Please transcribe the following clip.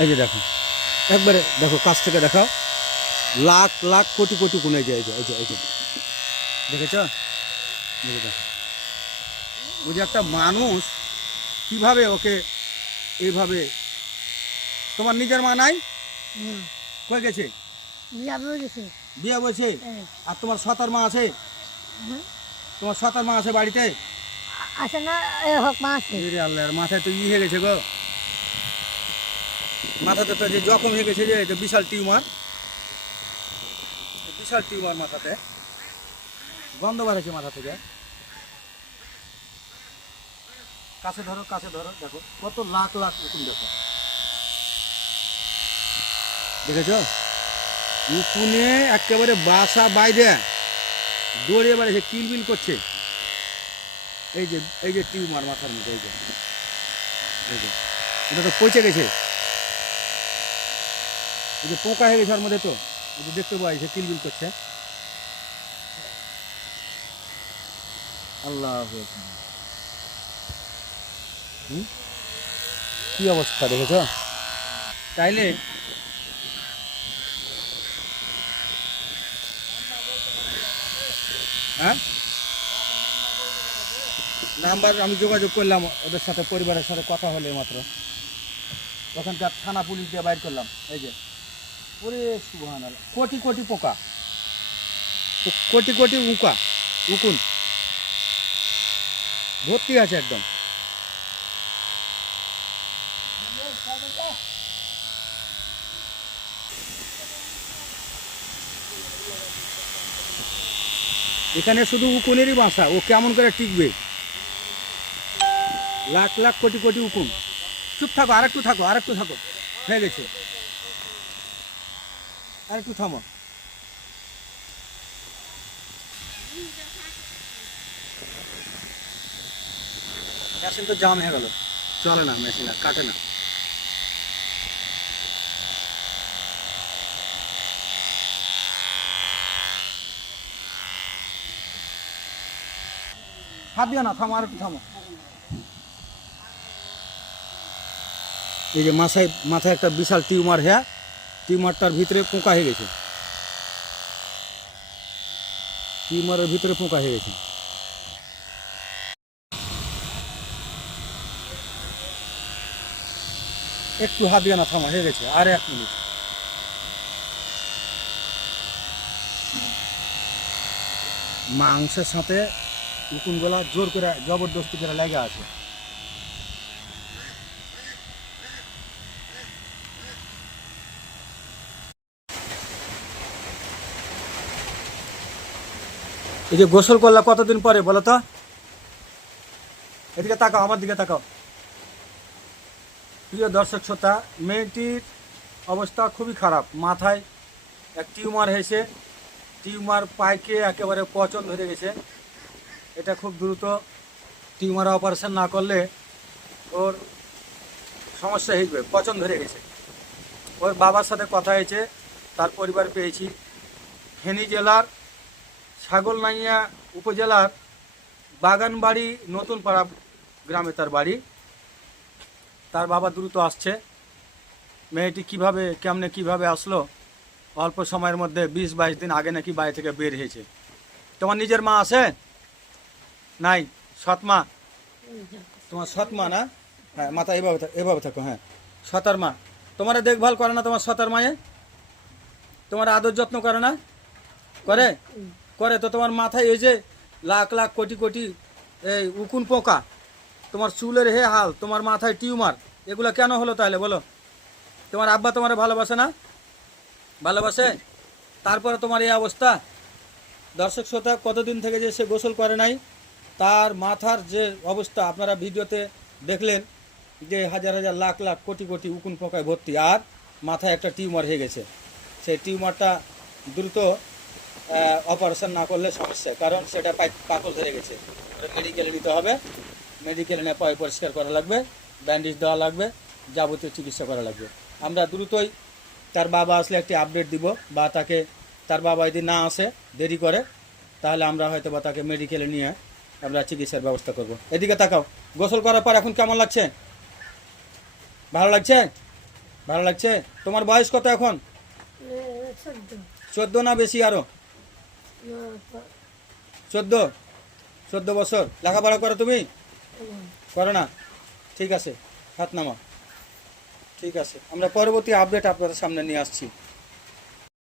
এই যে দেখো একবারে দেখো কাছ থেকে দেখা লাখ লাখ কোটি কোটি গুণ এই যে এই যে এই যে এই যে। দেখেছ? দেখো। ওই যে একটা মানুষ কীভাবে ওকে এইভাবে তোমার নিজের মা নাই? কই গেছে? বিয়ে বসে এই, আর তোমার সতার মা আছে? তোমার সতার মা আছে বাড়িতে? আছে না হোক মা আছে। আল্লাহর মাথায় তো ই হয়ে গেছে গো। মাথাতে তো যে জখম হয়ে গেছে যে এটা বিশাল টিউমার। বিশাল টিউমার মাথাতে। গন্ধ বাড়েছে মাথা থেকে। কাছে ধরো কাছে ধরো, দেখো, কত লাখ লাখ উকুন দেখো। দেখেছ? উকুনে একেবারে বাসা বাইরে দৌড়ে বেড়েছে কিলবিল করছে। এই যে এই যে টিউমার মাথার মধ্যে এই যে, এটা তো পচে গেছে। এই যে পোকা হয়ে গেছে ওর মধ্যে তো। এই যে দেখতে পাই যে কিলবিল করছে। আল্লাহ? কি অবস্থা দেখেছ? তাইলে হ্যাঁ? নাম্বার আমি যোগাযোগ করলাম ওদের সাথে পরিবারের সাথে কথা হলে মাত্র। ওখানকার থানা পুলিশ দিয়ে বাইর করলাম এই যে। কোটি কোটি পোকা। কোটি কোটি উকা, উকুন। ভর্তি আছে একদম। এখানে শুধু উকুনেরই বাসা, ও কেমন করে টিকবে? লাখ লাখ কোটি কোটি উকুন। চুপ থাকো আর একটু থাকো আর একটু থাকো। হয়ে গেছে। আর একটু থামো। মেশিন তো জাম হয়ে গেল। চলে না মেশিন আর কাটে না। হাত দিও না থামো আর একটু থামো। এই যে মাথায় মাথায় একটা বিশাল টিউমার হ্যাঁ? টিউমারটার ভিতরে পোকা হয়ে গেছে। টিউমারের ভিতরে পোকা হয়ে গেছে। একটু হাত দিয়ে না থামা, হয়ে গেছে, আর এক মিনিট। মাংসের সাথে উকুনগুলা জোর করে জবরদস্তি করে লেগে আছে। এই যে গোসল করলা কতদিন পরে, বলো তো? এদিকে তাকাও, আমার দিকে তাকাও। প্রিয় দর্শক শ্রোতা, মেয়েটির অবস্থা খুবই খারাপ। মাথায় এক টিউমার হয়েছে। টিউমার পাইকে একেবারে পচন ধরে গেছে। এটা খুব দ্রুত টিউমার অপারেশন না করলে ওর সমস্যা হয়ে যাবে, পচন ধরে গেছে। ওর বাবার সাথে কথা হয়েছে, তার পরিবার পেয়েছি। ফেনী জেলার ছাগলনাইয়া উপজেলার বাগানবাড়ি নতুন পাড়া গ্রামে তার বাড়ি। তার বাবা দ্রুত আসছে। মেয়েটি কীভাবে, কেমনে কীভাবে আসলো? অল্প সময়ের মধ্যে বিশ বাইশ দিন আগে নাকি বাড়ি থেকে বের হয়েছে। তোমার নিজের মা আছে? নাই? সৎ মা? তোমার সৎ মা না? হ্যাঁ মাথা এভাবে এভাবে থাকো হ্যাঁ। সতার মা। তোমার দেখভাল করে না তোমার সতার মায়ে? তোমার আদর যত্ন করে না? করে? করে তো তোমার মাথায় এই যে লাখ লাখ কোটি কোটি এই উকুন পোকা, তোমার চুলের হে হাল, তোমার মাথায় টিউমার, এগুলো কেন হলো তাহলে বলো? তোমার আব্বা তোমার ভালোবাসে না? ভালোবাসে? তারপরে তোমার এই অবস্থা। দর্শক শ্রোতা, কতদিন থেকে যে সে গোসল করে নাই, তার মাথার যে অবস্থা, আপনারা ভিডিওতে দেখলেন যে হাজার হাজার লাখ লাখ কোটি কোটি উকুন পোকায় ভর্তি, আর মাথায় একটা টিউমার হয়ে গেছে। সেই টিউমারটা দ্রুত অপারেশন না করলে সমস্যা কারণ সেটা পাকল ধরে গেছে। মেডিকেলে নিতে হবে। মেডিকেলে নিয়ে পয় পরিষ্কার করা লাগবে ব্যান্ডেজ দেওয়া লাগবে যাবতীয় চিকিৎসা করা লাগবে। আমরা দ্রুতই তার বাবা আসলে একটি আপডেট দিব বা তাকে তার বাবা যদি না আসে দেরি করে তাহলে আমরা হয়তো বা তাকে মেডিকেলে নিয়ে আমরা চিকিৎসার ব্যবস্থা করব। এদিকে তাকাও। গোসল করার পর এখন কেমন লাগছে? ভালো লাগছে? ভালো লাগছে? তোমার বয়স কত এখন? চোদ্দ না বেশি আরও? চোদ্দ? চোদ্দ বছর। লেখাপড়া করো তুমি? করো না? ঠিক আছে, হাত নামা ঠিক আছে, আমরা পরবর্তী আপডেট আপনাদের সামনে নিয়ে আসছি।